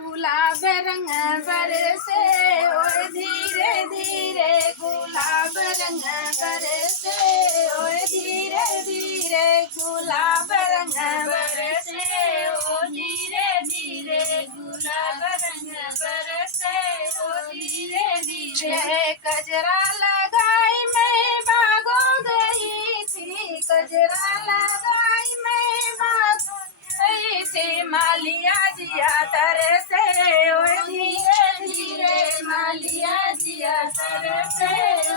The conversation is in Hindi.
गुलाब रंग बरसे ओए धीरे धीरे, गुलाब रंग बरसे ओए धीरे धीरे, गुलाब रंग बरसे ओ धीरे धीरे, गुलाब रंग बरसे ओ धीरे धीरे। कजरा लगाई मैं भागो गई थी, कजरा लगाई मैं भागो गई थी, मालिया जिया तरसे ओए धीरे धीरे, मालिया जिया तरसे